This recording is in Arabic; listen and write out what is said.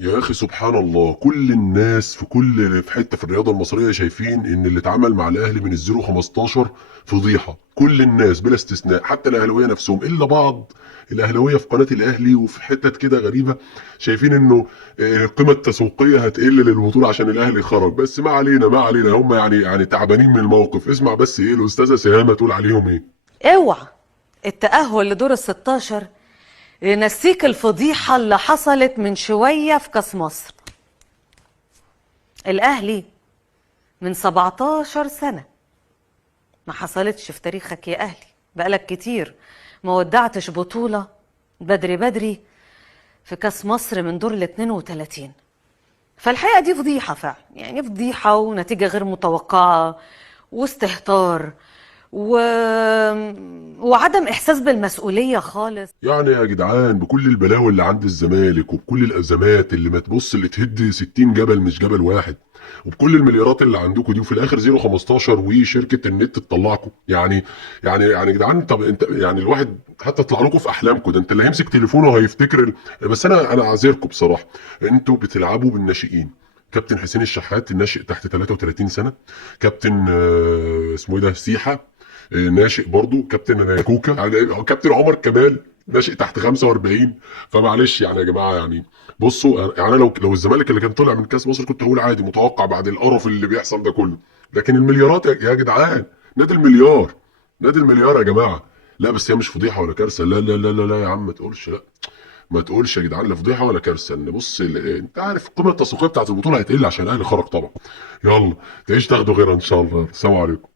يا اخي سبحان الله، كل الناس في حته في الرياضه المصريه شايفين ان اللي اتعمل مع الاهلي من الزيرو 15 فضيحه. كل الناس بلا استثناء، حتى الاهلاويه نفسهم الا بعض الاهلاويه في قناه الاهلي وفي حتت كده غريبه، شايفين انه القيمه التسويقيه هتقل للبطوله عشان الاهلي خرج. بس ما علينا ما علينا، هم يعني تعبانين من الموقف. اسمع بس ايه الاستاذه سهامه تقول عليهم ايه. اوعى التأهل لدور ال16 ينسيك الفضيحة اللي حصلت من شوية في كاس مصر. الأهلي من 17 سنة ما حصلتش في تاريخك يا أهلي، بقالك كتير ما ودعتش بطولة بدري بدري في كاس مصر من دور ال32. فالحقيقة دي فضيحة فعلا، يعني فضيحة ونتيجة غير متوقعة واستهتار و... وعدم إحساس بالمسؤولية خالص. يعني يا جدعان، بكل البلاوي اللي عند الزمالك وبكل الازمات اللي ما تبص اللي تهد 60 جبل مش جبل واحد، وبكل المليارات اللي عندكم دي، وفي الاخر 015 وشركه النت تطلعكم يعني يا جدعان. طب انت يعني الواحد حتى طلع لكم في احلامكم، ده انت اللي هيمسك تليفونه هيفتكر بس انا اعذركم بصراحه، انتوا بتلعبوا بالناشئين. كابتن حسين الشحات الناشئ تحت 33 سنه، كابتن اسمه ايه ده سيحه ناشئ برضو، كابتن كوكا يعني كابتن عمر كمال ناشئ تحت 45. فمعلش يعني يا جماعه، يعني بصوا، يعني انا لو الزمالك اللي كان طلع من كاس مصر كنت هقول عادي متوقع بعد القرف اللي بيحصل ده كله. لكن المليارات يا جدعان، نادي المليار، نادي المليار يا جماعه. لا بس هي مش فضيحه ولا كارثه، لا لا لا لا لا يا عم ما تقولش، لا ما تقولش يا جدعان، لا فضيحه ولا كارثه. ان بص انت عارف القيمه التسويقيه بتاعت البطوله هتقل عشان الاهلي خرج طبعا. يلا تعيش تاخدوا غيرها ان شاء الله. السلام عليكم.